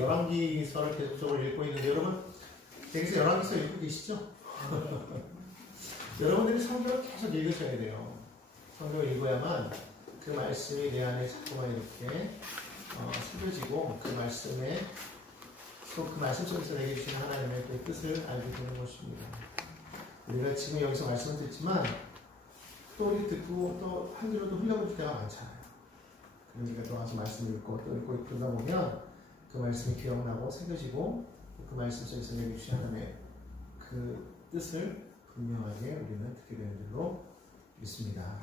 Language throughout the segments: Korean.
열왕기서를 계속적으로 읽고 있는데 여러분 여기서 열왕기서 읽고 계시죠? 여러분들이 성경을 계속 읽으셔야 돼요. 성경을 읽어야만 그 말씀이 내 안에 자꾸만 이렇게 새겨지고 그 말씀에 그 말씀 속에서 내게 주신 하나님의 그 뜻을 알게 되는 것입니다. 우리가 지금 여기서 말씀을 듣지만 또 우리 듣고 또 한 귀로 또 흘려볼 때가 많잖아요. 그러니까 또 와서 말씀을 읽고 또 읽고 그러다 보면 그 말씀이 기억나고 새겨지고 그 말씀 속에서 내게 주신 하나님의 그 뜻을 분명하게 우리는 듣게 되는 줄로 믿습니다.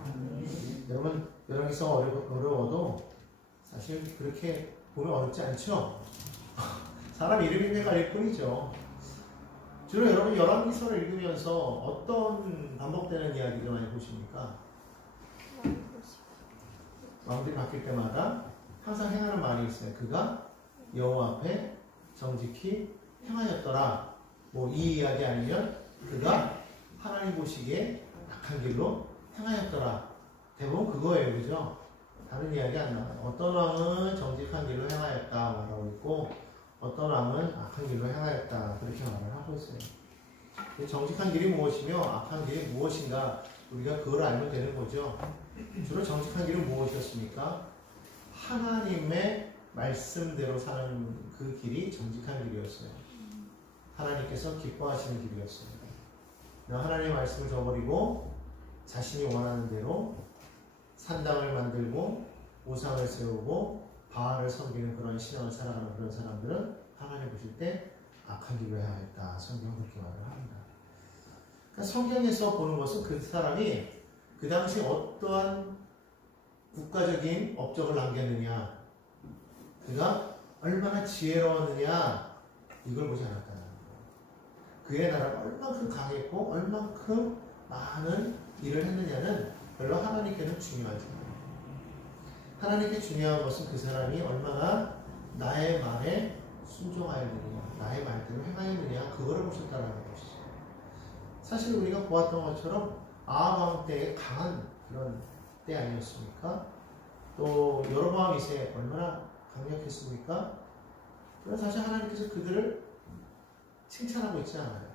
여러분, 여러분께서 어려워도 사실 그렇게 보면 어렵지 않죠? 사람 이름이 내가 뿐이죠. 주로 여러분 열왕기서를 읽으면서 어떤 반복되는 이야기를 많이 보십니까? 왕들이 바뀔 때마다 항상 행하는 말이 있어요. 그가 여호와 앞에 정직히 행하였더라. 뭐 이 이야기 아니면 그가 하나님 보시기에 악한 길로 행하였더라. 대부분 그거예요. 그죠? 다른 이야기 안 나와요. 어떤 왕은 정직한 길로 행하였다 말하고 있고 어떤 왕은 악한 길로 행하였다 그렇게 말을 하고 있어요. 정직한 길이 무엇이며 악한 길이 무엇인가 우리가 그걸 알면 되는 거죠. 주로 정직한 길은 무엇이었습니까? 하나님의 말씀대로 사는 그 길이 정직한 길이었어요. 하나님께서 기뻐하시는 길이었어요. 하나님의 말씀을 저버리고 자신이 원하는 대로 산당을 만들고 우상을 세우고 바알을 섬기는 그런 신앙을 살아가는 그런 사람들은 하나님 보실 때 악한 길로 해야겠다. 성경은 그렇게 말을 합니다. 그러니까 성경에서 보는 것은 그 사람이 그 당시 어떠한 국가적인 업적을 남겼느냐, 그가 얼마나 지혜로웠느냐 이걸 보지 않았다는 거예요. 그의 나라가 얼만큼 강했고 얼만큼 많은 일을 했느냐는 별로 하나님께는 중요하지 않아요. 하나님께 중요한 것은 그 사람이 얼마나 나의 말에 순종하였느냐, 나의 말대로 행하였느냐 그거를 보셨다는 것이죠. 사실 우리가 보았던 것처럼 아합 왕 때의 강한 그런 때 아니었습니까? 또 여로보암 2세 얼마나 강력했습니까? 그러나 사실 하나님께서 그들을 칭찬하고 있지 않아요.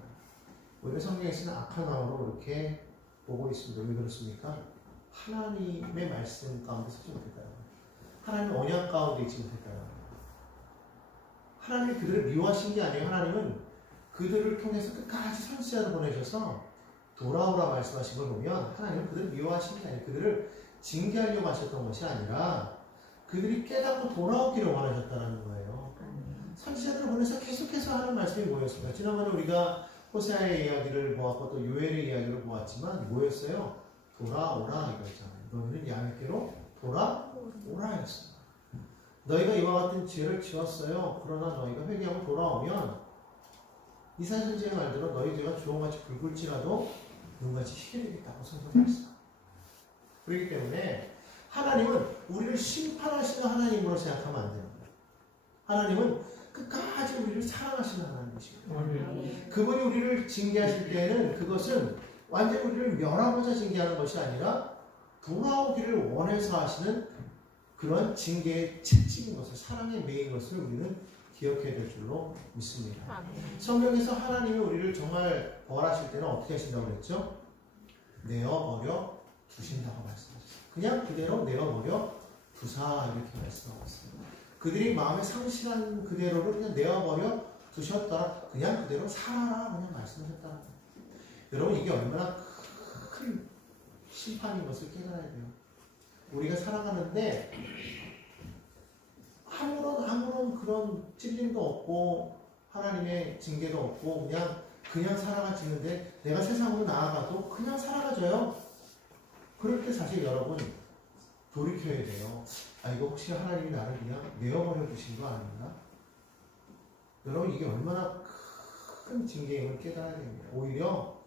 오히려 성경에서는 악한 왕으로 그렇게 보고 있습니다. 왜 그렇습니까? 하나님의 말씀 가운데 서지 못했다는 거예요. 하나님의 언약 가운데 있지 못했다는 거예요. 하나님이 그들을 미워하신 게 아니에요. 하나님은 그들을 통해서 끝까지 선지자를 보내셔서 돌아오라 말씀하신 걸 보면 하나님은 그들을 미워하신 게 아니에요. 그들을 징계하려고 하셨던 것이 아니라 그들이 깨닫고 돌아오기를 원하셨다는 거예요. 선지자들을 보내서 계속해서 하는 말씀이 뭐였습니까? 지난번에 우리가 호세아의 이야기를 보았고 또 요엘의 이야기를 보았지만 뭐였어요? 돌아오라 이거였잖아요. 너희는 야훼께로 돌아오라 했습니다. 너희가 이와 같은 죄를 지었어요. 그러나 너희가 회개하고 돌아오면 이사야 선지자의 말대로 너희 죄가 주홍같이 붉을지라도 눈같이 희게 되겠다고 선포했어요. 그렇기 때문에 하나님은 우리를 심판하시는 하나님으로 생각하면 안 됩니다. 하나님은 끝까지 우리를 사랑하시는 하나님이십니다. 그분이 우리를 징계하실 때에는 그것은 완전히 우리를 멸하고자 징계하는 것이 아니라 돌아오기를 원해서 하시는 그런 징계의 채찍인 것을, 사랑의 매인 것을 우리는 기억해야 될 줄로 믿습니다. 성경에서 하나님이 우리를 정말 벌하실 때는 어떻게 하신다고 그랬죠? 내어버려 두신다고 말씀하셨어요. 그냥 그대로 내어버려 두사 이렇게 말씀하고 있습니다. 그들이 마음에 상실한 그대로를 그냥 내어버려 두셨더라. 그냥 그대로 살아라 그냥 말씀하셨다는 거예요. 여러분 이게 얼마나 큰 심판인 것을 깨달아야 돼요. 우리가 살아가는데 아무런 그런 찔림도 없고 하나님의 징계도 없고 그냥 살아가지는데 내가 세상으로 나아가도 그냥 살아가져요. 그럴 때 사실 여러분 돌이켜야 돼요. 이거 혹시 하나님이 나를 그냥 내어버려 두신 거 아닌가? 여러분 이게 얼마나 큰 징계임을 깨달아야 됩니다. 오히려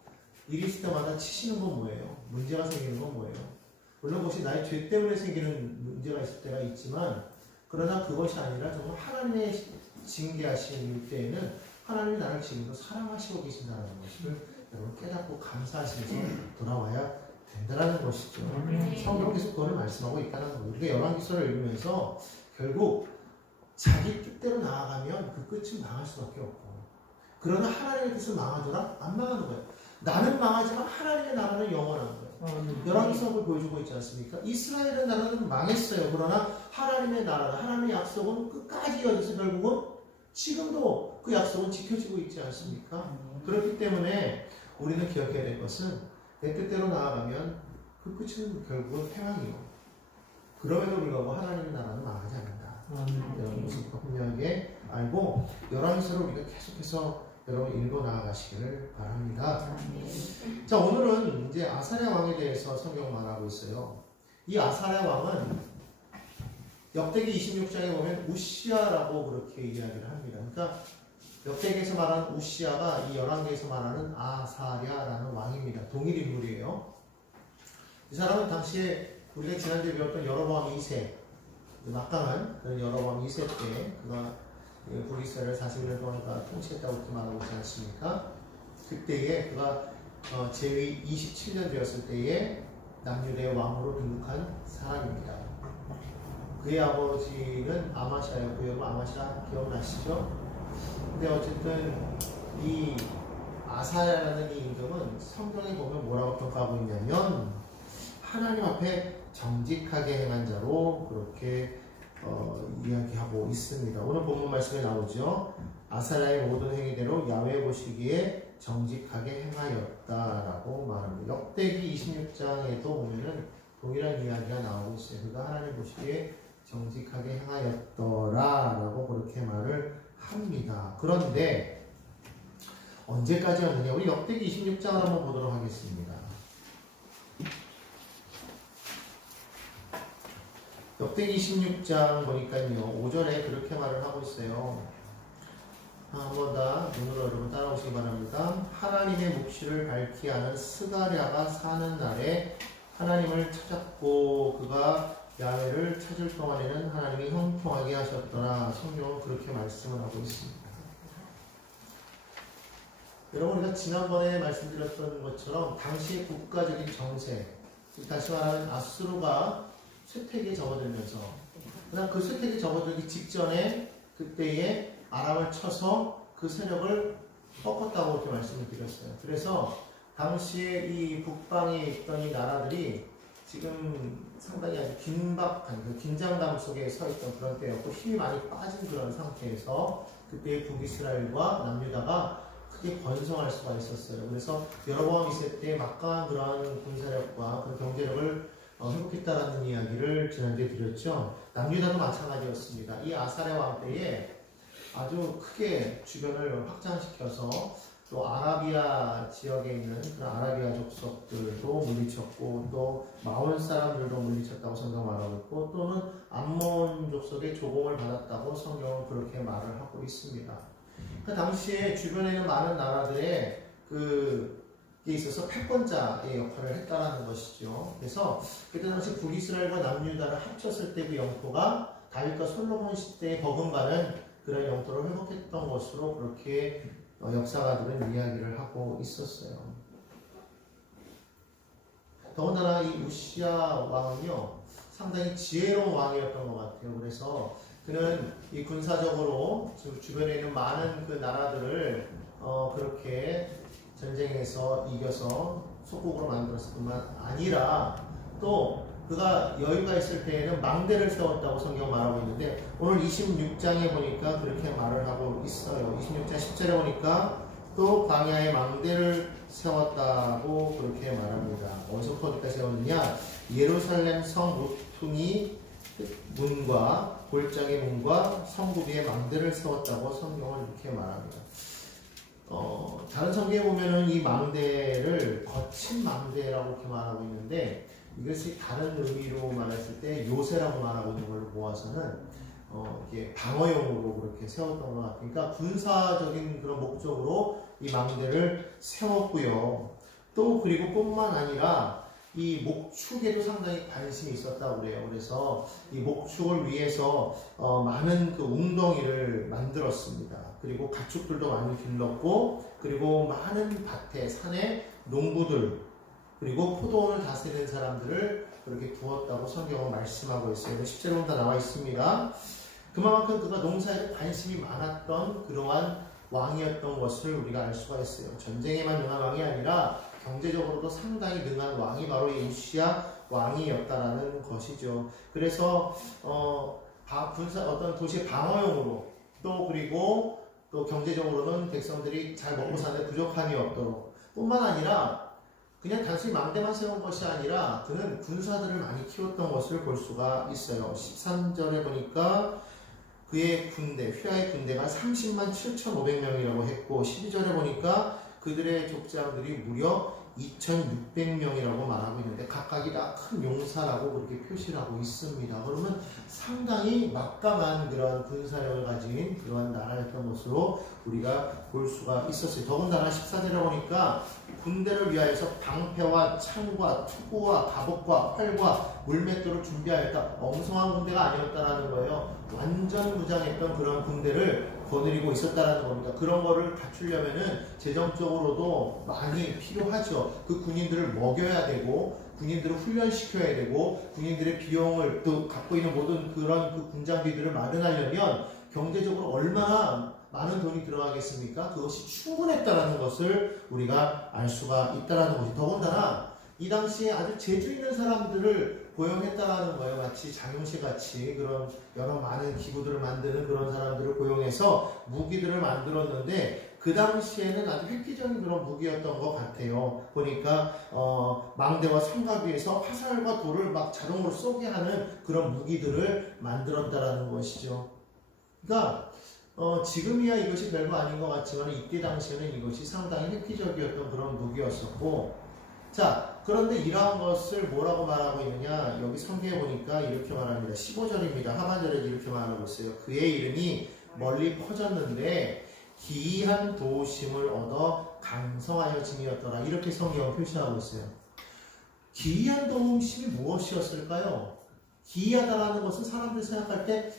일이 있을 때마다 치시는 건 뭐예요? 문제가 생기는 건 뭐예요? 물론 그것이 나의 죄 때문에 생기는 문제가 있을 때가 있지만 그러나 그것이 아니라 정말 하나님의 징계하시는 때에는 하나님이 나를 지금도 사랑하시고 계신다는 것을 여러분 깨닫고 감사하시면서 돌아와야 된다는 것이죠. 성경께서 그걸 말씀하고 있다는 거예요. 우리가 열왕기서를 읽으면서 결국 자기 뜻대로 나아가면 그 끝은 망할 수밖에 없고, 그러나 하나님의 뜻은 망하더라? 안 망하는 거예요. 나는 망하지만 하나님의 나라는 영원한 거예요. 열왕기서를 보여주고 있지 않습니까? 이스라엘의 나라는 망했어요. 그러나 하나님의 나라, 하나님의 약속은 끝까지 이어져서 결국은 지금도 그 약속은 지켜지고 있지 않습니까? 그렇기 때문에 우리는 기억해야 될 것은 내 뜻대로 나아가면 그 끝은 결국은 패망이요. 그럼에도 불구하고 하나님의 나라는 망하지 않는다. 이런 것을 분명하게 알고 열왕기서를 우리가 계속해서 여러분 읽어 나아가시기를 바랍니다. 자, 오늘은 이제 아사랴 왕에 대해서 성경 말하고 있어요. 이 아사랴 왕은 역대기 26장에 보면 우시아라고 그렇게 이야기를 합니다. 그러니까 역대기에서 말하는 우시아가 이 열왕기에서 말하는 아사랴라는 왕입니다. 동일 인물이에요. 이 사람은 당시에 우리가 지난주에 배웠던 여로보암 2세, 막강한 그런 여로보암 2세 때 그가 북이스라엘을 40년 동안 통치했다고 이렇게 말하고 있지 않습니까? 그때에 그가 제위 27년 되었을 때에 남유다의 왕으로 등극한 사람입니다. 그의 아버지는 아마샤였고요. 아마샤 기억나시죠? 근데 어쨌든 이 아사랴라는 이 임금은 성경에 보면 뭐라고 평가하고 있냐면 하나님 앞에 정직하게 행한 자로 그렇게 이야기하고 있습니다. 오늘 본문 말씀에 나오죠. 아사랴의 모든 행위대로 야훼 보시기에 정직하게 행하였다라고 말합니다. 역대기 26장에도 보면은 동일한 이야기가 나오고 있어요. 그가 하나님 보시기에 정직하게 행하였더라라고 그렇게 말을 합니다. 그런데 언제까지였느냐? 우리 역대기 26장을 한번 보도록 하겠습니다. 역대기 26장 보니까요, 5절에 그렇게 말을 하고 있어요. 한 번 더 눈으로 여러분 따라오시기 바랍니다. 하나님의 묵시를 밝히 하는 스가랴가 사는 날에 하나님을 찾았고 그가 야훼를 찾을 동안에는 하나님이 형통하게 하셨더라. 성경은 그렇게 말씀을 하고 있습니다. 여러분, 우리가 지난번에 말씀드렸던 것처럼 당시의 국가적인 정세, 다시 말하면 아수르가 쇠퇴기에 접어들면서, 그다음 그 쇠퇴기에 접어들기 직전에 그때에 아람을 쳐서 그 세력을 꺾었다고 이렇게 말씀을 드렸어요. 그래서 당시에 이 북방에 있던 이 나라들이 지금 상당히 아주 긴박한 그 긴장감 속에 서 있던 그런 때였고, 힘이 많이 빠진 그런 상태에서 그때의 북이스라엘과 남유다가 크게 번성할 수가 있었어요. 그래서 여로보암 2세 때 막강한 그런 군사력과 그런 경제력을 회복했다라는 이야기를 지난주에 드렸죠. 남유다도 마찬가지였습니다. 이 아사랴 왕 때에 아주 크게 주변을 확장시켜서 또 아라비아 지역에 있는 그런 아라비아 족속들도 물리쳤고, 또 마온 사람들도 물리쳤다고 성경 말하고 있고, 또는 암몬 족속의 조공을 받았다고 성경은 그렇게 말을 하고 있습니다. 그 당시에 주변에 있는 많은 나라들의 그게 있어서 패권자의 역할을 했다라는 것이죠. 그래서 그때 당시 북이스라엘과 남유다를 합쳤을 때 그 영토가 다윗과 솔로몬 시대에 버금가는 그런 영토를 회복했던 것으로 그렇게 역사가들은 이야기를 하고 있었어요. 더군다나 이 우시아 왕은요, 상당히 지혜로운 왕이었던 것 같아요. 그래서 그는 이 군사적으로 주변에 있는 많은 그 나라들을 그렇게 전쟁에서 이겨서 속국으로 만들었을 뿐만 아니라 또 그가 여유가 있을 때에는 망대를 세웠다고 성경 말하고 있는데, 오늘 26장에 보니까 그렇게 말을 하고 있어요. 26장 10절에 보니까 또 광야에 망대를 세웠다고 그렇게 말합니다. 어디서부터 어디까지 세웠느냐? 예루살렘 성 모퉁이 문과 골장의 문과 성구비에 망대를 세웠다고 성경은 이렇게 말합니다. 다른 성경에 보면은 이 망대를 거친 망대라고 이렇게 말하고 있는데, 이것이 다른 의미로 말했을 때 요새라고 말하고 있는 걸로 보아서는 이게 방어용으로 그렇게 세웠던 것 같으니까 군사적인 그런 목적으로 이 망대를 세웠고요. 또 그리고 뿐만 아니라 이 목축에도 상당히 관심이 있었다고 그래요. 그래서 이 목축을 위해서 많은 그 웅덩이를 만들었습니다. 그리고 가축들도 많이 길렀고, 그리고 많은 밭에 산에 농부들, 그리고 포도원을 다스리는 사람들을 그렇게 두었다고 성경은 말씀하고 있어요. 10절에 보면 다 나와 있습니다. 그만큼 그가 농사에 관심이 많았던 그러한 왕이었던 것을 우리가 알 수가 있어요. 전쟁에만 능한 왕이 아니라 경제적으로도 상당히 능한 왕이 바로 이 우시야 왕이었다라는 것이죠. 그래서 어떤 도시의 방어용으로 또 그리고 또 경제적으로는 백성들이 잘 먹고 사는데 부족함이 없도록 뿐만 아니라 그냥 단순히 망대만 세운 것이 아니라 그는 군사들을 많이 키웠던 것을 볼 수가 있어요. 13절에 보니까 그의 군대, 휘하의 군대가 30만 7,500명이라고 했고 12절에 보니까 그들의 족장들이 무려 2,600명이라고 말하고 있는데 각각이 다 큰 용사라고 그렇게 표시를 하고 있습니다. 그러면 상당히 막강한 그런 군사력을 가진 그러한 나라였던 것으로 우리가 볼 수가 있었어요. 더군다나 14절에 보니까 군대를 위하여서 방패와 창과 투구와 갑옷과 활과 물맷돌을 준비하였다. 엉성한 군대가 아니었다라는 거예요. 완전 무장했던 그런 군대를 거느리고 있었다라는 겁니다. 그런 거를 갖추려면은 재정적으로도 많이 필요하죠. 그 군인들을 먹여야 되고 군인들을 훈련시켜야 되고 군인들의 비용을 또 갖고 있는 모든 그런 그 군장비들을 마련하려면 경제적으로 얼마나 많은 돈이 들어가겠습니까? 그것이 충분했다라는 것을 우리가 알 수가 있다라는 것이 더군다나 이 당시에 아주 재주 있는 사람들을 고용했다라는 거예요. 마치 장용실 같이 그런 여러 많은 기구들을 만드는 그런 사람들을 고용해서 무기들을 만들었는데 그 당시에는 아주 획기적인 그런 무기였던 것 같아요. 보니까 망대와 성곽 위에서 화살과 돌을 막 자동으로 쏘게 하는 그런 무기들을 만들었다라는 것이죠. 그러니까 지금이야 이것이 별거 아닌 것 같지만 이때 당시에는 이것이 상당히 획기적이었던 그런 무기였었고 자, 그런데 이러한 것을 뭐라고 말하고 있느냐? 여기 성경에 보니까 이렇게 말합니다. 15절입니다. 하반절에 이렇게 말하고 있어요. 그의 이름이 멀리 퍼졌는데 기이한 도우심을 얻어 강성하여 지니었더라. 이렇게 성경은 표시하고 있어요. 기이한 도우심이 무엇이었을까요? 기이하다라는 것은 사람들이 생각할 때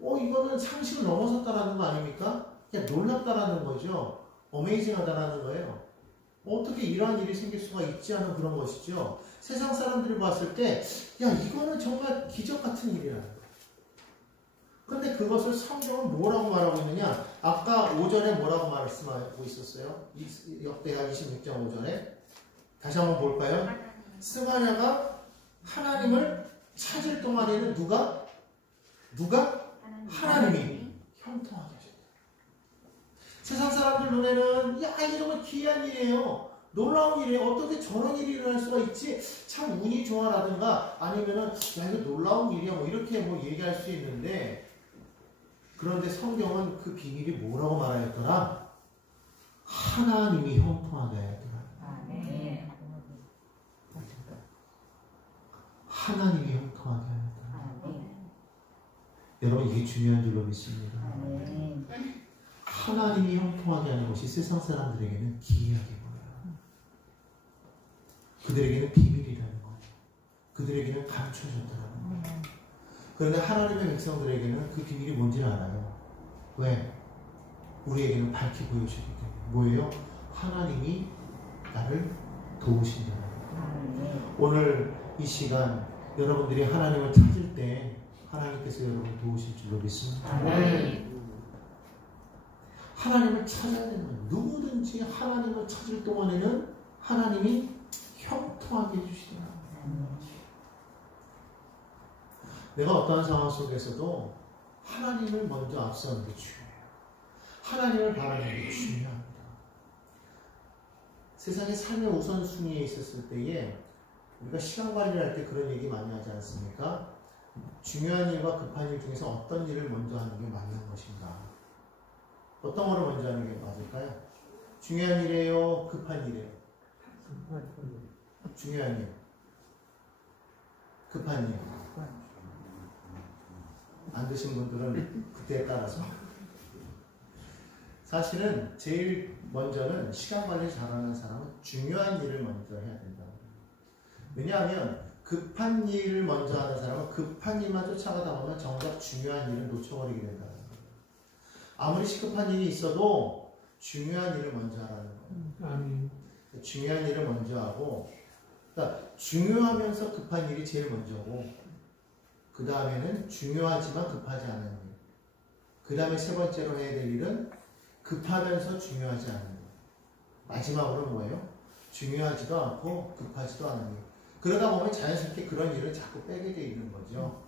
이거는 상식을 넘어섰다라는 거 아닙니까? 그냥 놀랍다라는 거죠. 어메이징하다라는 거예요. 어떻게 이러한 일이 생길 수가 있지 않은 그런 것이죠. 세상 사람들이 봤을 때 야 이거는 정말 기적 같은 일이라는 거예요. 그런데 그것을 성경은 뭐라고 말하고 있느냐? 아까 5절에 뭐라고 말씀하고 있었어요? 역대하 26장 5절에 다시 한번 볼까요? 스가랴가 하나님을 찾을 동안에는 누가? 하나님이 형통하게 하셨다. 세상 사람들 눈에는 야 이게 정말 귀한 일이에요. 놀라운 일이에요. 어떻게 저런 일이 일어날 수가 있지? 참 운이 좋아라든가 아니면은 야 이거 놀라운 일이야 뭐 이렇게 뭐 얘기할 수 있는데 그런데 성경은 그 비밀이 뭐라고 말하였더라? 하나님이 형통하게 하였더라. 하나님이 형통하게 하였더라. 여러분 이게 중요한 줄로 믿습니다. 하나님이 형통하게 하는 것이 세상 사람들에게는 기이하게 보여요. 그들에게는 비밀이라는 거예요. 그들에게는 감춰졌더라는 거예요. 그런데 하나님의 백성들에게는 그 비밀이 뭔지를 알아요. 왜? 우리에게는 밝히 보여주기 때문에. 뭐예요? 하나님이 나를 도우신다는 거예요. 오늘 이 시간 여러분들이 하나님을 찾을 때 하나님께서 여러분을 도우실 줄로 믿습니다. 하나님을 찾아야 되는 거예요. 누구든지 하나님을 찾을 동안에는 하나님이 형통하게 해주시더라. 내가 어떠한 상황 속에서도 하나님을 먼저 앞서는 게 중요해요. 하나님을 바라는 게 중요합니다. 세상의 삶의 우선순위에 있었을 때에 우리가 시간 관리를 할 때 그런 얘기 많이 하지 않습니까? 중요한 일과 급한 일 중에서 어떤 일을 먼저 하는 게 맞는 것인가? 어떤 거를 먼저 하는 게 맞을까요? 중요한 일이에요? 급한 일이에요? 중요한 일. 급한 일. 안 드신 분들은 그때에 따라서. 사실은 제일 먼저는 시간 관리 잘하는 사람은 중요한 일을 먼저 해야 된다고. 왜냐하면 급한 일을 먼저 하는 사람은 급한 일만 쫓아가다 보면 정작 중요한 일을 놓쳐버리게 된다는 거예요. 아무리 시급한 일이 있어도 중요한 일을 먼저 하라는 거예요. 중요한 일을 먼저 하고, 그러니까 중요하면서 급한 일이 제일 먼저고, 그 다음에는 중요하지만 급하지 않은 일. 그 다음에 세 번째로 해야 될 일은 급하면서 중요하지 않은 일. 마지막으로는 뭐예요? 중요하지도 않고 급하지도 않은 일. 그러다 보면 자연스럽게 그런 일을 자꾸 빼게 돼 있는 거죠.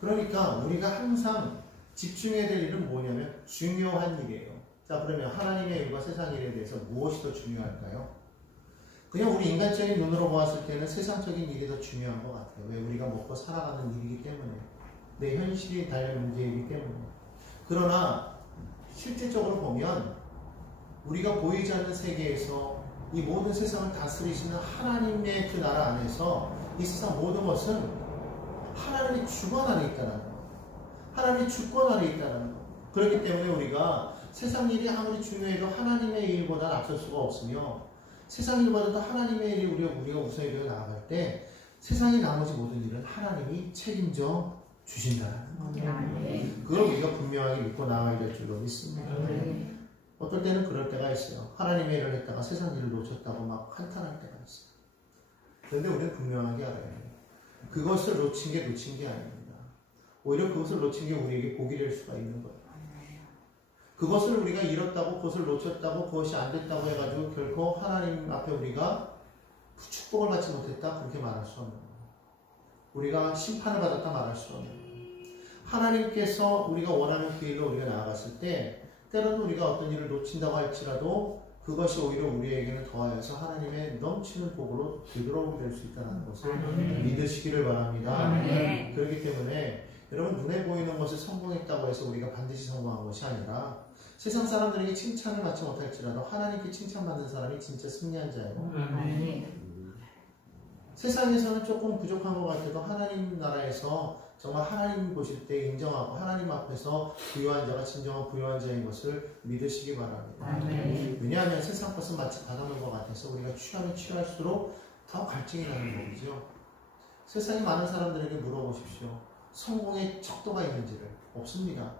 그러니까 우리가 항상 집중해야 될 일은 뭐냐면 중요한 일이에요. 자, 그러면 하나님의 일과 세상 일에 대해서 무엇이 더 중요할까요? 그냥 우리 인간적인 눈으로 보았을 때는 세상적인 일이 더 중요한 것 같아요. 왜? 우리가 먹고 살아가는 일이기 때문에. 내 현실이 달린 문제이기 때문에. 그러나 실질적으로 보면 우리가 보이지 않는 세계에서 이 모든 세상을 다스리시는 하나님의 그 나라 안에서 이 세상 모든 것은 하나님의 주권 안에 있다는 거. 하나님의 주권 안에 있다는 거. 그렇기 때문에 우리가 세상 일이 아무리 중요해도 하나님의 일보다는 앞설 수가 없으며 세상 일보다도 하나님의 일이 우리가 우선이 되어 나아갈 때 세상의 나머지 모든 일은 하나님이 책임져 주신다는 거. 그걸 우리가 분명하게 믿고 나아가야 될 줄로 믿습니다. 어떨 때는 그럴 때가 있어요. 하나님의 일을 했다가 세상 일을 놓쳤다고 막 한탄할 때가 있어요. 그런데 우리는 분명하게 알아야 해요. 그것을 놓친 게 아닙니다. 오히려 그것을 놓친 게 우리에게 복이 될 수가 있는 거예요. 그것을 우리가 잃었다고, 그것을 놓쳤다고, 그것이 안 됐다고 해가지고 결코 하나님 앞에 우리가 축복을 받지 못했다 그렇게 말할 수 없는 거예요. 우리가 심판을 받았다 말할 수 없는 거예요. 하나님께서 우리가 원하는 그 일로 우리가 나아갔을 때 때로는 우리가 어떤 일을 놓친다고 할지라도 그것이 오히려 우리에게는 더하여서 하나님의 넘치는 복으로 되돌아오게 될 수 있다는 것을 믿으시기를 바랍니다. 그렇기 때문에 여러분 눈에 보이는 것을 성공했다고 해서 우리가 반드시 성공한 것이 아니라 세상 사람들에게 칭찬을 받지 못할지라도 하나님께 칭찬받는 사람이 진짜 승리한 자예요. 세상에서는 조금 부족한 것 같아도 하나님 나라에서 정말 하나님 보실 때 인정하고 하나님 앞에서 부유한 자가 진정한 부유한 자인 것을 믿으시기 바랍니다. 왜냐하면 세상 것은 마치 바닷물 것 같아서 우리가 취하면 취할수록 더 갈증이 나는 거죠. 세상에 많은 사람들에게 물어보십시오. 성공의 척도가 있는지를. 없습니다.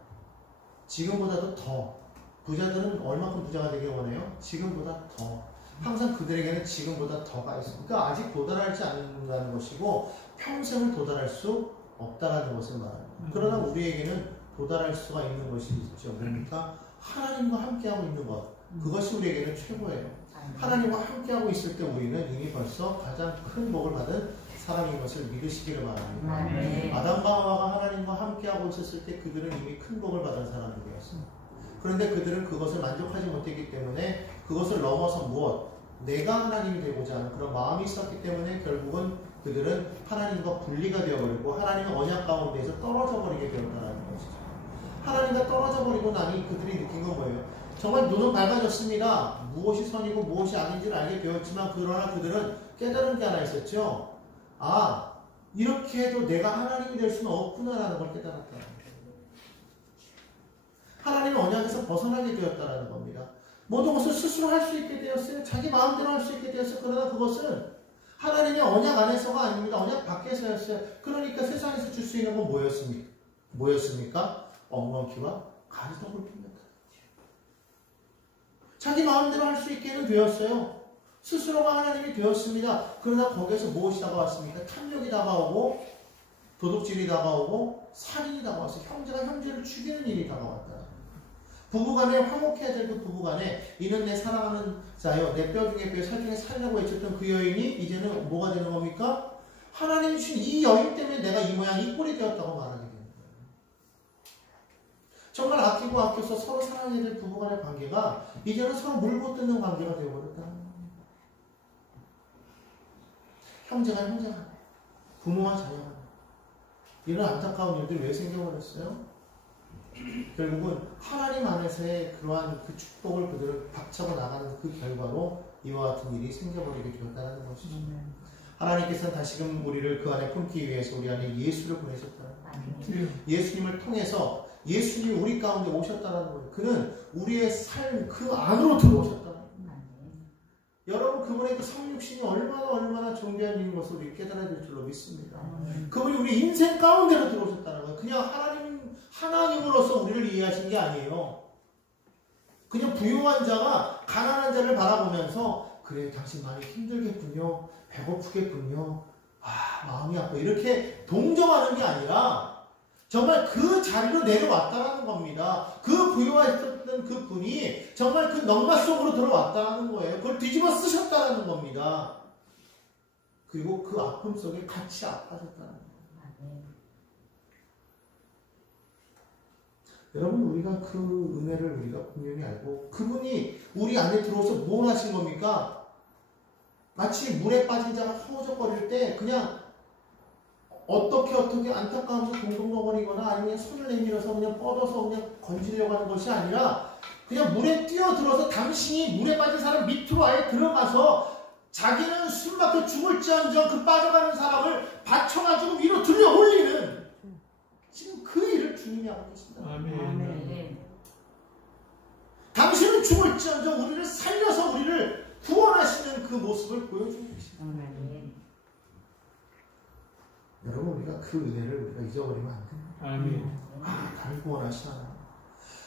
지금보다도 더. 부자들은 얼마큼 부자가 되길 원해요? 지금보다 더. 항상 그들에게는 지금보다 더가 있습니다. 그러니까 아직 도달하지 않는다는 것이고 평생을 도달할 수 없다라는 것을 말합니다. 그러나 우리에게는 도달할 수가 있는 것이 있죠. 그러니까 하나님과 함께하고 있는 것. 그것이 우리에게는 최고예요. 하나님과 함께하고 있을 때 우리는 이미 벌써 가장 큰 복을 받은 사람인 것을 믿으시기를 바랍니다. 아담과 하와가 하나님과 함께하고 있었을 때 그들은 이미 큰 복을 받은 사람들이었습니다. 그런데 그들은 그것을 만족하지 못했기 때문에 그것을 넘어서 무엇? 내가 하나님이 되고자 하는 그런 마음이 있었기 때문에 결국은 그들은 하나님과 분리가 되어버리고 하나님의 언약 가운데에서 떨어져 버리게 되었다는 것이죠. 하나님과 떨어져 버리고 나니 그들이 느낀 건 뭐예요? 정말 눈은 밝아졌습니다. 무엇이 선이고 무엇이 아닌지를 알게 되었지만 그러나 그들은 깨달은 게 하나 있었죠. 아, 이렇게 해도 내가 하나님이 될 수는 없구나라는 걸 깨달았다는 거예요. 하나님의 언약에서 벗어나게 되었다는 겁니다. 모든 것을 스스로 할 수 있게 되었어요. 자기 마음대로 할 수 있게 되었어요. 그러나 그것은 하나님의 언약 안에서가 아닙니다. 언약 밖에서였어요. 그러니까 세상에서 줄 수 있는 건 뭐였습니까? 엉겅퀴와 가시덤불 뿐이었다. 자기 마음대로 할 수 있게는 되었어요. 스스로가 하나님이 되었습니다. 그러나 거기에서 무엇이 다가왔습니까? 탐욕이 다가오고 도둑질이 다가오고 살인이 다가왔어요. 형제가 형제를 죽이는 일이 다가왔다. 부부간에 화목해야 될 그 부부간에 이는 내 사랑하는 자여 내 뼈 중에 뼈 살 중에 살려고 외쳤던 그 여인이 이제는 뭐가 되는 겁니까? 하나님이 주신 이 여인 때문에 내가 이 모양 이 꼴이 되었다고 말하게 되는 거예요. 정말 아끼고 아껴서 서로 사랑해야 될 부부간의 관계가 이제는 서로 물고 뜯는 관계가 되어버렸다는 거예요. 형제가 형제가 부모와 자녀가 이런 안타까운 일들이 왜 생겨버렸어요? 결국은 하나님 안에서의 그러한 그 축복을 그들을 박차고 나가는 그 결과로 이와 같은 일이 생겨버리게 되었다는 것이죠. 하나님께서는 다시금 우리를 그 안에 품기 위해서 우리 안에 예수를 보내셨다는 거예요. 예수님을 통해서 예수님이 우리 가운데 오셨다는 거예요. 그는 우리의 삶 그 안으로 들어오셨다는 거예요. 여러분 그분의 그 성육신이 얼마나 존귀한 일인 것을 우리 깨달아야 될 줄로 믿습니다. 그분이 우리 인생 가운데로 들어오셨다는 거예요. 그냥 하나님으로서 우리를 이해하신 게 아니에요. 그냥 부유한 자가 가난한 자를 바라보면서 그래 당신 많이 힘들겠군요. 배고프겠군요. 마음이 아파. 이렇게 동정하는 게 아니라 정말 그 자리로 내려왔다라는 겁니다. 그 부유했었던 그 분이 정말 그 넉마 속으로 들어왔다라는 거예요. 그걸 뒤집어 쓰셨다라는 겁니다. 그리고 그 아픔 속에 같이 아파졌다는 거예요. 여러분, 우리가 그 은혜를 우리가 분명히 알고 그분이 우리 안에 들어와서 뭘 하신 겁니까? 마치 물에 빠진 자가 허우적거릴 때 그냥 어떻게 안타까워서 동동거리거나 아니면 손을 내밀어서 그냥 뻗어서 그냥 건지려고 하는 것이 아니라 그냥 물에 뛰어들어서 당신이 물에 빠진 사람 밑으로 아예 들어가서 자기는 숨막혀 죽을지언정 그 빠져가는 사람을 받쳐가지고 위로 들려 올리는 지금 그 일을 주님이 하고 계신다. 아멘. 당신은 죽을지언정 우리를 살려서 우리를 구원하시는 그 모습을 보여주고 계십니다. 여러분, 우리가 그 은혜를 우리가 잊어버리면 안 됩니다. 아멘. 나를 구원하시나.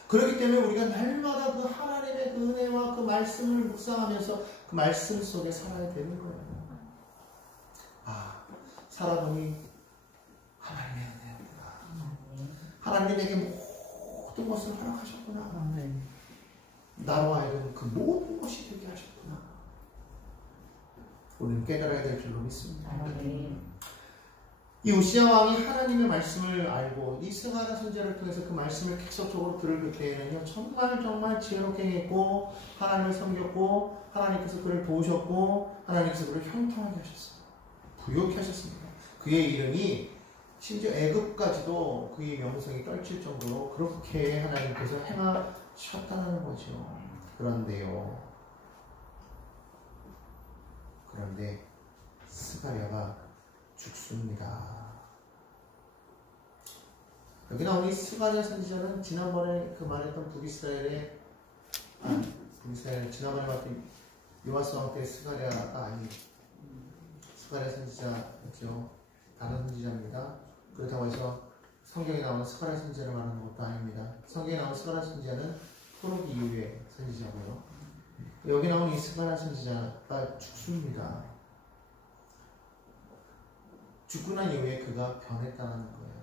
그렇기 때문에 우리가 날마다 그 하나님의 그 은혜와 그 말씀을 묵상하면서 그 말씀 속에 살아야 되는 거예요. 살아보니 하나님의 은혜였구나. 하나님에게 모든 것을 허락하셨구나. 나로 하여금 그 모든 것이 되게 하셨구나. 우리는 깨달아야 될 줄로 믿습니다. 이 우시야 왕이 하나님의 말씀을 알고 이 스가랴 선지자를 통해서 그 말씀을 계속적으로 들을 때에는요, 정말 지혜롭게 행했고 하나님을 섬겼고 하나님께서 그를 도우셨고 하나님께서 그를 형통하게 하셨어요. 부욕해 하셨습니다. 그의 이름이 심지어 애굽까지도 그의 명성이 떨칠 정도로 그렇게 하나님께서 행하셨다는 거죠. 그런데 스가랴가 죽습니다. 여기 나오는 이 스가랴 선지자는 지난번에 그 말했던 북이스라엘 지난번에 봤던 요아스 왕 때 스가랴가 아닌 스가랴 선지자였죠. 다른 선지자입니다. 그렇다고 해서 성경에 나오는 스가랴 선지자를 말하는 것도 아닙니다. 성경에 나오는 스가랴 선지자는 포로기 이후의 선지자고요. 여기 나오는 이 스가랴 선지자가 죽습니다. 죽고 난 이후에 그가 변했다는 거예요.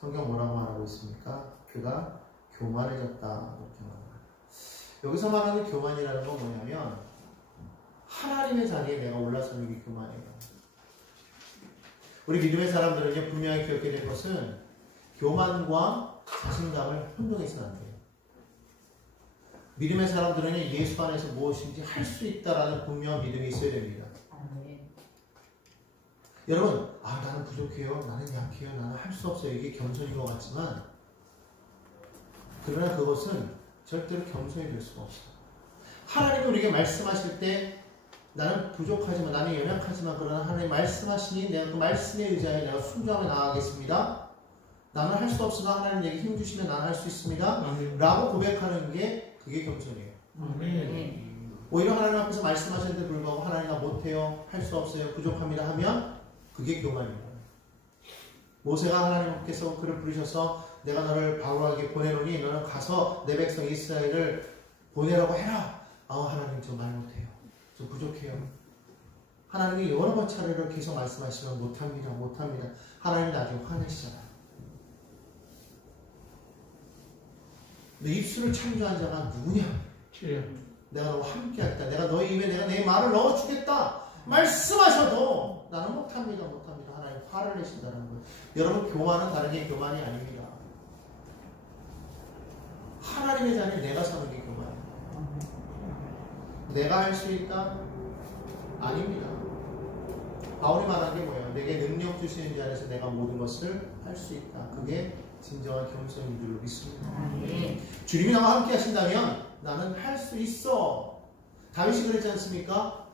성경 뭐라고 말하고 있습니까? 그가 교만해졌다. 이렇게 말합니다. 여기서 말하는 교만이라는 건 뭐냐면 하나님의 자리에 내가 올라서는 게 교만이에요. 우리 믿음의 사람들은 분명히 기억해야 될 것은 교만과 자신감을 혼동해서는 안 돼요. 믿음의 사람들은 예수 안에서 무엇인지 할 수 있다라는 분명한 믿음이 있어야 됩니다. 여러분, 나는 부족해요. 나는 약해요. 나는 할 수 없어요. 이게 겸손인 것 같지만 그러나 그것은 절대로 겸손이 될 수가 없어요. 하나님이 우리에게 말씀하실 때 나는 부족하지만 나는 연약하지만 그러나 하나님 말씀하시니 내가 그 말씀에 의지하여 내가 순종하며 나아가겠습니다. 나는 할 수 없으나 하나님 내게 힘 주시면 나는 할 수 있습니다. 라고 고백하는 게 그게 겸손이에요. 오히려 하나님 앞에서 말씀하시는데 불구하고 하나님 나 못해요. 할 수 없어요. 부족합니다 하면 그게 교만입니다. 모세가 하나님께서 그를 부르셔서 내가 너를 바로에게 보내노니 너는 가서 내 백성 이스라엘을 보내라고 해라. 하나님 저 말 못해요. 저 부족해요. 하나님이 여러 번 차례로 계속 말씀하시면 못합니다. 하나님이 나중에 화내시잖아요. 내 입술을 창조한 자가 누구냐? 내가 너와 함께 하겠다. 내가 너의 입에 내가 내 말을 넣어주겠다. 말씀하셔도 나는 못합니다. 하나님 화를 내신다는 거예요. 여러분, 교만은 다른 게 교만이 아닙니다. 하나님의 자리에 내가 서는 게 교만이에요. 내가 할 수 있다? 아닙니다. 바울이 말한 게 뭐예요? 내게 능력 주시는 자 안에서 내가 모든 것을 할 수 있다. 그게 진정한 겸손인 줄로 믿습니다. 주님이 나와 함께 하신다면 나는 할 수 있어. 다윗이 그랬지 않습니까?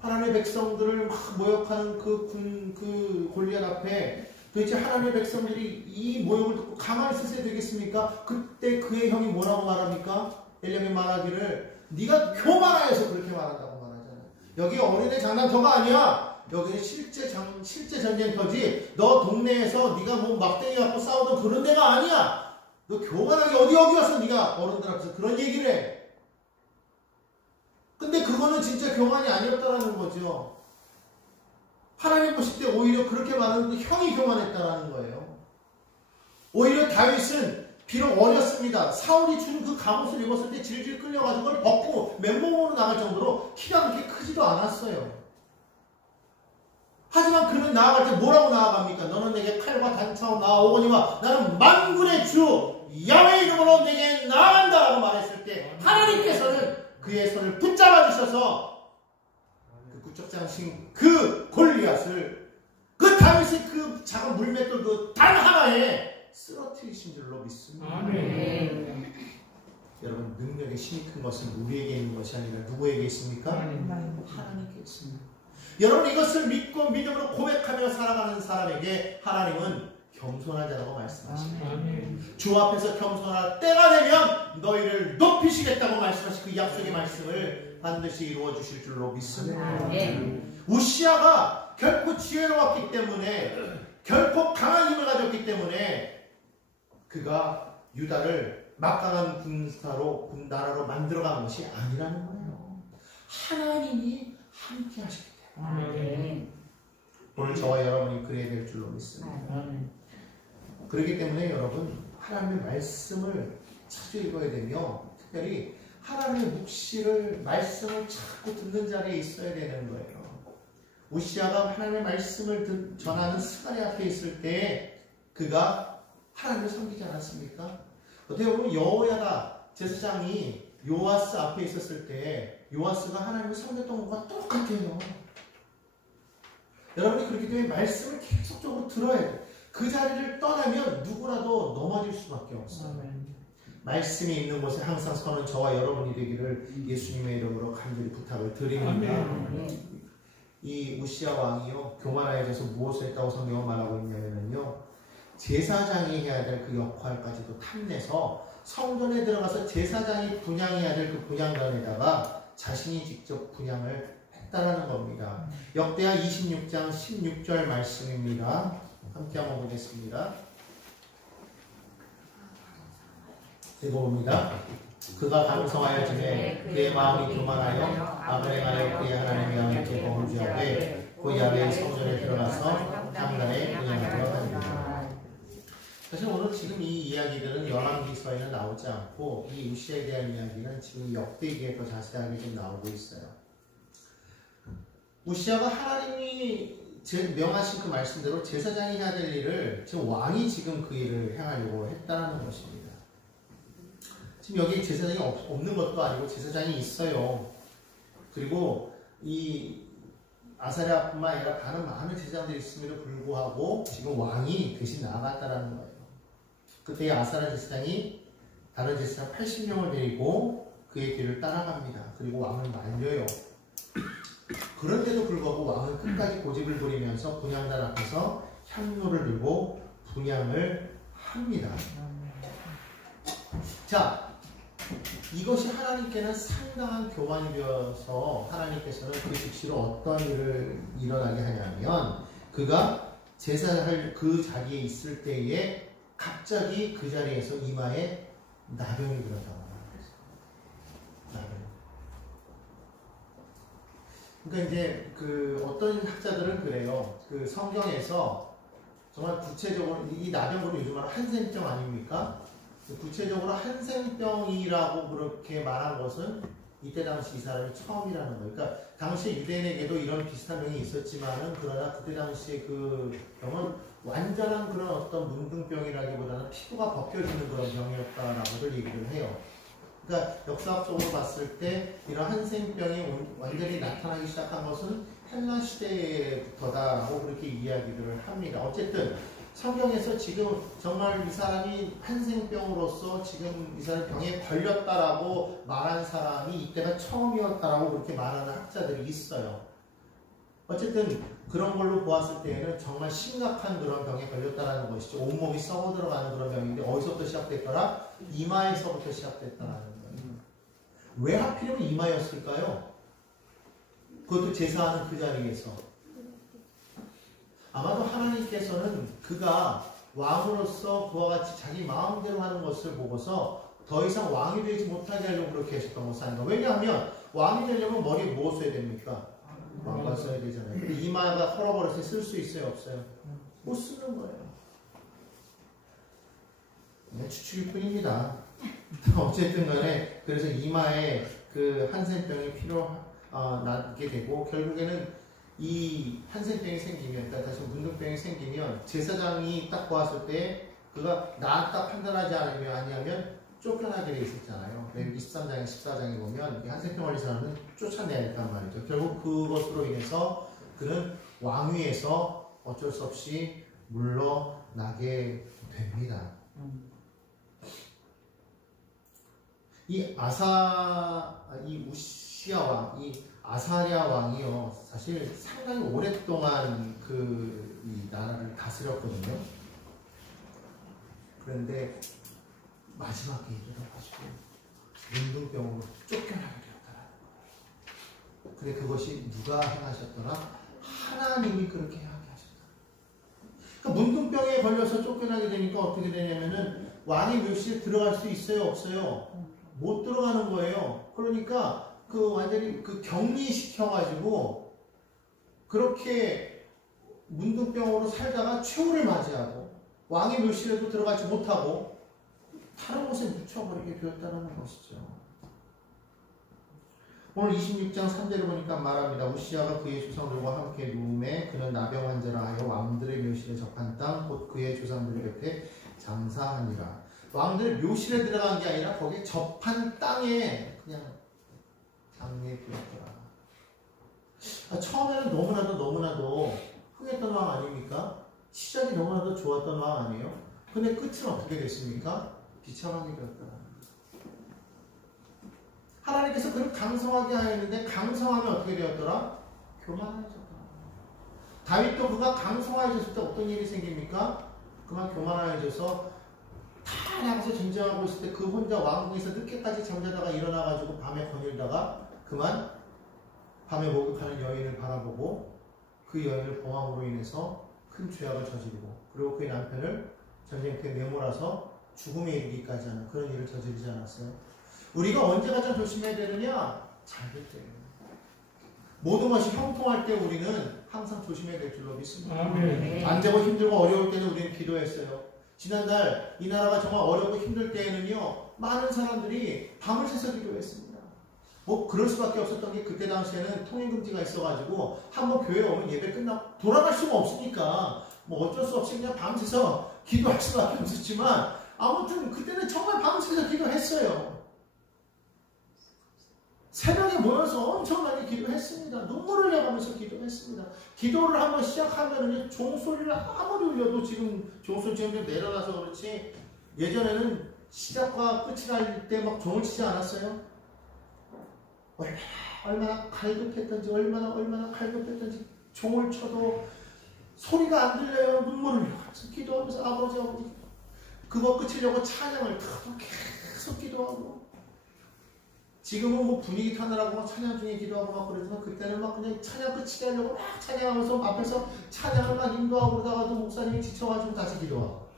하나님의 백성들을 막 모욕하는 그 골리앗 앞에 도대체 하나님의 백성들이 이 모욕을 듣고 가만히 있어야 되겠습니까? 그때 그의 형이 뭐라고 말합니까? 엘리야이 말하기를 네가 교만하여서 그렇게 말한다고 말하잖아요. 여기 어린애 장난터가 아니야. 여기는 실제 전쟁터지. 너 동네에서 네가 뭐 막대기 갖고 싸우던 그런 데가 아니야. 너 교만하게 어디 와서 네가 어른들 앞에서 그런 얘기를 해. 근데 그거는 진짜 교만이 아니었다라는 거죠. 하나님 보실 때 오히려 그렇게 많은 그 형이 교만했다는 거예요. 오히려 다윗은 비록 어렸습니다. 사울이 준 그 갑옷을 입었을 때 질질 끌려가지고 그걸 벗고 맨몸으로 나갈 정도로 키가 그렇게 크지도 않았어요. 하지만 그는 나아갈 때 뭐라고 나아갑니까? 너는 내게 칼과 단차로 나아오거니와 나는 만군의 주 야훼의 이름으로 내게 나아간다라고 말했을 때 하나님께서는 그의 손을 붙잡아 주셔서 그 구적장신 그 골리앗을 그 다윗의 그 작은 물맷돌 그 단 하나에 쓰러뜨리신 줄로 믿습니다. 아멘. 여러분, 능력의 힘이 큰 것은 우리에게 있는 것이 아니라 누구에게 있습니까? 하나님께 있습니다. 여러분, 이것을 믿고 믿음으로 고백하며 살아가는 사람에게 하나님은 겸손한 자라고 말씀하십니다. 주 앞에서 겸손할 때가 되면 너희를 높이시겠다고 말씀하신 그 약속의 말씀을 반드시 이루어 주실 줄로 믿습니다. 우시아가 결코 지혜로웠기 때문에, 결코 강한 힘을 가졌기 때문에 그가 유다를 막강한 나라로 만들어간 것이 아니라는 거예요. 하나님이 함께 하시기 때문에 오늘 저와 여러분이 그래야 될 줄로 믿습니다. 그렇기 때문에 여러분, 하나님의 말씀을 자주 읽어야 되며 특별히 하나님의 묵시를 말씀을 자꾸 듣는 자리에 있어야 되는 거예요. 우시아가 하나님의 말씀을 전하는 스가랴 앞에 있을 때 그가 하나님을 섬기지 않았습니까? 어떻게 보면 여호야다 제사장이 요아스 앞에 있었을 때 요아스가 하나님을 섬겼던 것과 똑같아요. 여러분이 그렇기 때문에 말씀을 계속적으로 들어야 돼요. 그 자리를 떠나면 누구라도 넘어질 수밖에 없어요. 말씀이 있는 곳에 항상 서는 저와 여러분이 되기를 예수님의 이름으로 간절히 부탁을 드립니다. 이 우시아 왕이요, 교만하여져서 무엇을 했다고 성경은 말하고 있냐면요, 제사장이 해야 될 그 역할까지도 탐내서 성전에 들어가서 제사장이 분향해야 될 그 분향단에다가 자신이 직접 분향을 했다라는 겁니다. 역대하 26장 16절 말씀입니다. 함께 한번 보겠습니다. 읽어봅니다. 그가 강성하여 지내 그의 마음이 교만하여 아브레가여 그의 하나님의 하나님께 범죄하되 그 야훼의 성전에 들어가서 당단에 분향하려 합니다. 사실 오늘 지금 이 이야기들은 열왕기서에는 나오지 않고 이 우시아에 대한 이야기는 지금 역대기에 더 자세하게 좀 나오고 있어요. 우시아가 하나님이 명하신 그 말씀대로 제사장이 해야 될 일을 지금 왕이 지금 그 일을 행하려고 했다는 것입니다. 지금 여기 제사장이 없는 것도 아니고 제사장이 있어요. 그리고 이 아사랴뿐만 아니라 다른 많은 제사장들이 있음에도 불구하고 지금 왕이 대신 나아갔다는 거예요. 그때 아사랴 제사장이 다른 제사장 80명을 데리고 그의 길을 따라갑니다. 그리고 왕을 말려요. 그런데도 불구하고 왕은 끝까지 고집을 부리면서 분향단 앞에서 향로를 들고 분향을 합니다. 자, 이것이 하나님께는 상당한 교만이 되어서 하나님께서는 그 즉시로 어떤 일을 일어나게 하냐면 그가 제사할 그 자리에 있을 때에 갑자기 그 자리에서 이마에 나병이 들었다고 합니다. 나병. 그러니까 이제 그 어떤 학자들은 그래요. 그 성경에서 정말 구체적으로 이 나병으로 요즘 말하는 한센병 아닙니까? 구체적으로 한센병이라고 그렇게 말한 것은 이때 당시 이 사람이 처음이라는 거예요. 그러니까 당시 유대인에게도 이런 비슷한 병이 있었지만은 그러나 그때 당시에 그 병은 완전한 그런 어떤 문둥병이라기보다는 피부가 벗겨지는 그런 병이었다라고들 얘기를 해요. 그러니까 역사학적으로 봤을 때 이런 한센병이 완전히 나타나기 시작한 것은 헬라 시대부터다라고 그렇게 이야기들을 합니다. 어쨌든 성경에서 지금 정말 이 사람이 한센병으로서 지금 이 사람이 병에 걸렸다라고 말한 사람이 이때가 처음이었다라고 그렇게 말하는 학자들이 있어요. 어쨌든 그런 걸로 보았을 때에는 정말 심각한 그런 병에 걸렸다라는 것이죠. 온몸이 썩어 들어가는 그런 병인데 어디서부터 시작됐더라? 이마에서부터 시작됐다라는 거예요. 왜 하필이면 이마였을까요? 그것도 제사하는 그 자리에서. 아마도 하나님께서는 그가 왕으로서 그와 같이 자기 마음대로 하는 것을 보고서 더 이상 왕이 되지 못하게 하려고 그렇게 하셨던 것이 아닌가. 왜냐하면 왕이 되려면 머리에 뭐 써야 됩니까? 왕관 써야 되잖아요. 근데 이마가 헐어버렸을 때 쓸 수 있어요, 없어요? 못 쓰는 거예요. 그냥 추측일 뿐입니다. 어쨌든 간에 그래서 이마에 그 한센병이 나게 되고 결국에는 이 한센병이 생기면, 그러니까 다시 문둥병이 생기면 제사장이 딱 보았을 때 그가 나았다 판단하지 않으면 아니하면 쫓겨나게 돼 있었잖아요. 23장에 14장에 보면 이 한센병 걸린 사람은 쫓아내야 했단 말이죠. 결국 그것으로 인해서 그는 왕위에서 어쩔 수 없이 물러나게 됩니다. 이 우시야 왕, 이 아사랴 왕이요, 사실 상당히 오랫동안 이 나라를 다스렸거든요. 그런데 마지막에 이르러가지고 문둥병으로 쫓겨나게 되었다라는 거예요. 근데 그것이 누가 행하셨더라? 하나님이 그렇게 하게 하셨다. 그러니까 문둥병에 걸려서 쫓겨나게 되니까 어떻게 되냐면은 왕의 묘실에 들어갈 수 있어요, 없어요? 못 들어가는 거예요. 그러니까 완전히 격리시켜가지고 그렇게 문둥병으로 살다가 최후를 맞이하고 왕의 묘실에도 들어가지 못하고 다른 곳에 묻혀버리게 되었다는 것이죠. 오늘 26장 3절을 보니까 말합니다. 우시야가 그의 조상들과 함께 누움에 그는 나병 환자라 하여 왕들의 묘실에 접한 땅 곧 그의 조상들의 곁에 장사하니라. 왕들의 묘실에 들어간 게 아니라 거기에 접한 땅에 그냥 장례되었더라. 처음에는 너무나도 흥했던 왕 아닙니까? 시작이 너무나도 좋았던 왕 아니에요? 근데 끝은 어떻게 됐습니까? 비참하게 되었더라. 하나님께서 그를 강성하게 하였는데 강성하면 어떻게 되었더라? 교만해졌더라. 다윗도 그가 강성해졌을 때 어떤 일이 생깁니까? 그만 교만해져서 다 나가서 전쟁하고 있을 때 그 혼자 왕궁에서 늦게까지 잠자다가 일어나가지고 밤에 거닐다가 그만 밤에 목욕하는 여인을 바라보고 그 여인을 범함으로 인해서 큰 죄악을 저지르고 그리고 그의 남편을 전쟁터에 내몰아서 죽음에 이르기까지 하는 그런 일을 저지르지 않았어요? 우리가 언제 가장 조심해야 되느냐? 잘 될 때예요. 모든 것이 형통할 때 우리는 항상 조심해야 될 줄로 믿습니다. 안 되고 힘들고 어려울 때는 우리는 기도했어요. 지난달 이 나라가 정말 어렵고 힘들 때에는요, 많은 사람들이 밤을 새서 기도했습니다. 그럴 수밖에 없었던 게 그때 당시에는 통행금지가 있어가지고 한번 교회에 오면 예배 끝나고 돌아갈 수가 없으니까 어쩔 수 없이 그냥 밤새서 기도할 수밖에 없었지만 아무튼 그때는 정말 밤새서 기도했어요. 새벽에 모여서 엄청나게 기도했습니다. 눈물을 내가면서 기도했습니다. 기도를 한번 시작하면은 종소리를 아무리 울려도 지금 종소리 지금 좀 내려놔서 그렇지 예전에는 시작과 끝이 날 때 막 종을 치지 않았어요? 얼마나 갈급했던지 얼마나 갈급했던지 종을 쳐도 소리가 안 들려요. 눈물을 흘려서 기도하면서 아버지 그거 끝이려고 찬양을 계속 기도하고 지금은 분위기 타느라고 찬양 중에 기도하고 막 그러지만 그때는 막 그냥 찬양 끝이게 하려고 막 찬양하면서 앞에서 찬양을 막 인도하고 그러다가도 목사님이 지쳐가지고 다시 기도하고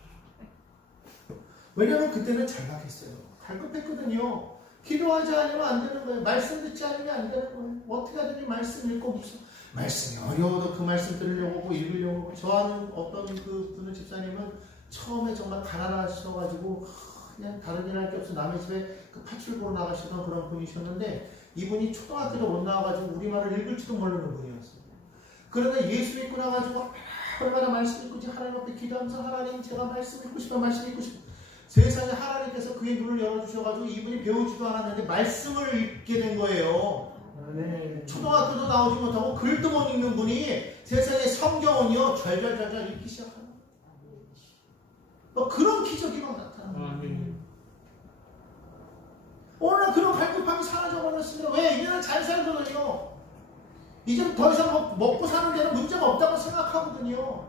왜냐면 그때는 절박했어요. 갈급했거든요. 기도하지 않으면 안 되는 거예요. 말씀 듣지 않으면 안 되는 거예요. 어떻게 하든지 말씀 읽고 무슨 말씀이 어려워도 그 말씀 들으려고 읽으려고 저하는 어떤 분은 집사님은 처음에 정말 가난하셔가지고 그냥 다른 일 할 게 없어 남의 집에 파출 보러 나가시던 그런 분이셨는데 이분이 초등학교도 못 나와가지고 우리말을 읽을지도 모르는 분이었어요. 그러다 예수 믿고 나가지고 얼마나 말씀 읽고 하나님 앞에 기도하면서 하나님 제가 말씀 읽고 싶어 세상에 하나님께서 그의 눈을 열어주셔가지고 이분이 배우지도 않았는데 말씀을 읽게 된 거예요. 초등학교도 나오지 못하고 글도 못 읽는 분이 세상에 성경은요 잘 읽기 시작하는 그런 기적이 막 나타나는 거예요. 오늘 그런 갈급함이 사라져버렸습니다. 왜? 이제는 잘 살거든요. 이제는 더 이상 먹고 사는 데는 문제가 없다고 생각하거든요.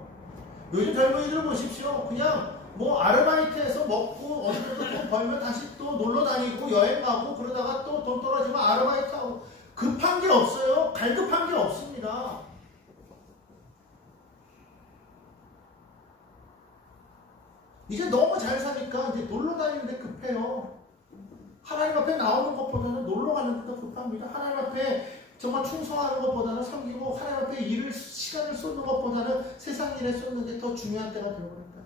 요즘 젊은이들 보십시오. 그냥 아르바이트해서 먹고 어느 정도 돈 벌면 다시 또 놀러 다니고 여행 가고 그러다가 또 돈 떨어지면 아르바이트하고 급한 게 없어요. 갈급한 게 없습니다. 이제 너무 잘 사니까 이제 놀러 다니는데 급해요. 하나님 앞에 나오는 것보다는 놀러 가는 데도 급합니다. 하나님 앞에 정말 충성하는 것보다는 섬기고 하나님 앞에 일을 시간을 쏟는 것보다는 세상 일에 쏟는 게 더 중요한 때가 되어버린다.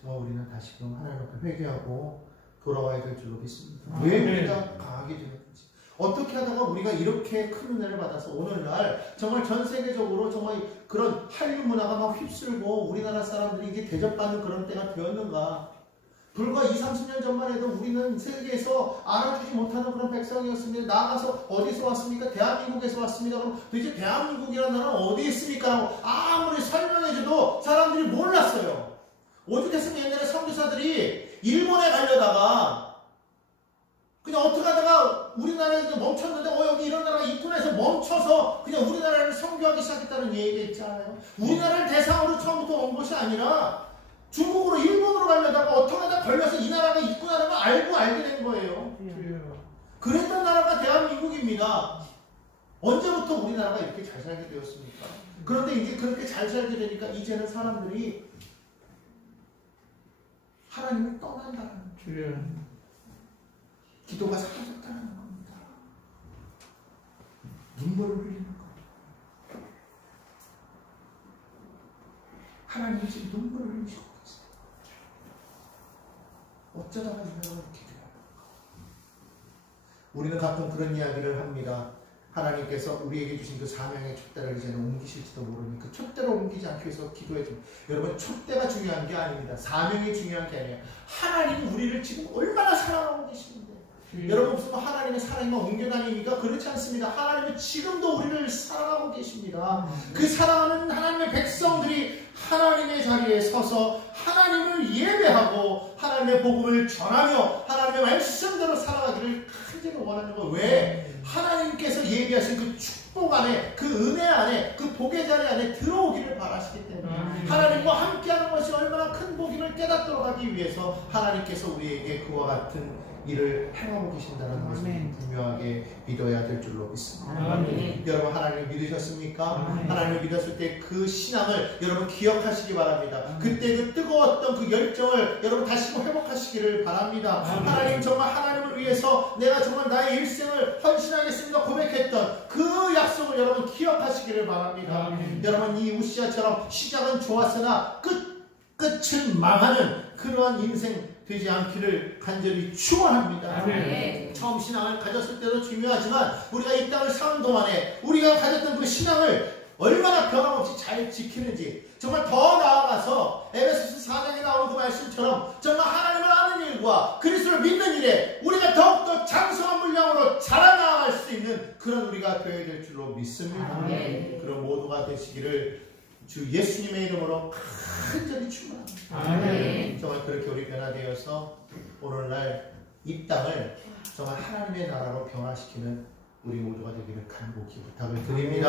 정말 우리는 다시금 하나님 앞에 회개하고 돌아와야 될 줄로 믿습니다. 왜 우리가 강하게 되는지, 어떻게 하다가 우리가 이렇게 큰 은혜를 받아서 오늘날 정말 전 세계적으로 정말 그런 한류 문화가 막 휩쓸고 우리나라 사람들이 이게 대접받는 그런 때가 되었는가? 불과 20-30년 전만 해도 우리는 세계에서 알아주지 못하는 그런 백성이었습니다. 나가서 어디서 왔습니까? 대한민국에서 왔습니다. 그럼 도대체 대한민국이라는 나라는 어디에 있습니까? 라고 아무리 설명해줘도 사람들이 몰랐어요. 오죽했으면 옛날에 선교사들이 일본에 가려다가 그냥 어떻게 하다가 우리나라에 멈췄는데 여기 이런 나라가 있구나 해서 멈춰서 그냥 우리나라를 선교하기 시작했다는 얘기가 있잖아요. 우리나라를 대상으로 처음부터 온 것이 아니라 중국으로 일본으로 가려다가 어떻게 하다 걸려서 이 나라가 있구나라는 걸 알게 된 거예요. 그랬던 나라가 대한민국입니다. 언제부터 우리나라가 이렇게 잘 살게 되었습니까? 그런데 이제 그렇게 잘 살게 되니까 이제는 사람들이 하나님을 떠난다는 거예요. 기도가 사라졌다는 겁니다. 눈물을 흘리는 거예요. 하나님이 지금 눈물을 흘리시고 계세요. 어쩌다가 이렇게 돼요? 우리는 가끔 그런 이야기를 합니다. 하나님께서 우리에게 주신 그 사명의 촛대를 이제는 옮기실지도 모르니 그 촛대를 옮기지 않기 위해서 기도해 줍니다. 여러분, 촛대가 중요한 게 아닙니다. 사명이 중요한 게 아니에요. 하나님이 우리를 지금 얼마나 사랑하고 계시는데 여러분 무슨 하나님의 사랑만 옮겨다닙니까? 그렇지 않습니다. 하나님은 지금도 우리를 사랑하고 계십니다. 그 사랑하는 하나님의 백성들이 하나님의 자리에 서서 하나님을 예배하고 하나님의 복음을 전하며 하나님의 말씀대로 살아가기를 간절히 원하는 거. 왜? 하나님께서 예비하신 그 축복 안에, 그 은혜 안에, 그 복의 자리 안에 들어오기를 바라시기 때문에 하나님과 함께하는 것이 얼마나 큰 복임을 깨닫도록 하기 위해서 하나님께서 우리에게 그와 같은 일을 행하고 계신다는 것을 분명하게 믿어야 될 줄로 믿습니다. 여러분, 하나님을 믿으셨습니까? 하나님을 믿었을 때 그 신앙을 여러분 기억하시기 바랍니다. 그때 그 뜨거웠던 그 열정을 여러분 다시 회복하시기를 바랍니다. 하나님, 정말 하나님을 위해서 내가 정말 나의 일생을 헌신하겠습니다 고백했던 그 약속을 여러분 기억하시기를 바랍니다. 여러분, 이 우시아처럼 시작은 좋았으나 끝은 망하는 그러한 인생 되지 않기를 간절히 축원합니다. 처음 신앙을 가졌을 때도 중요하지만 우리가 이 땅을 사는 동안에 우리가 가졌던 그 신앙을 얼마나 변함없이 잘 지키는지, 정말 더 나아가서 에베소서 4장에 나오는 그 말씀처럼 정말 하나님을 아는 일과 그리스도를 믿는 일에 우리가 더욱더 장성한 분량으로 자라나갈 수 있는 그런 우리가 되어야 될 줄로 믿습니다. 그런 모두가 되시기를 주 예수님의 이름으로 간절히 축원합니다. 정말 그렇게 우리 변화되어서 오늘날 이 땅을 정말 하나님의 나라로 변화시키는 우리 모두가 되기를 간곡히 부탁을 드립니다.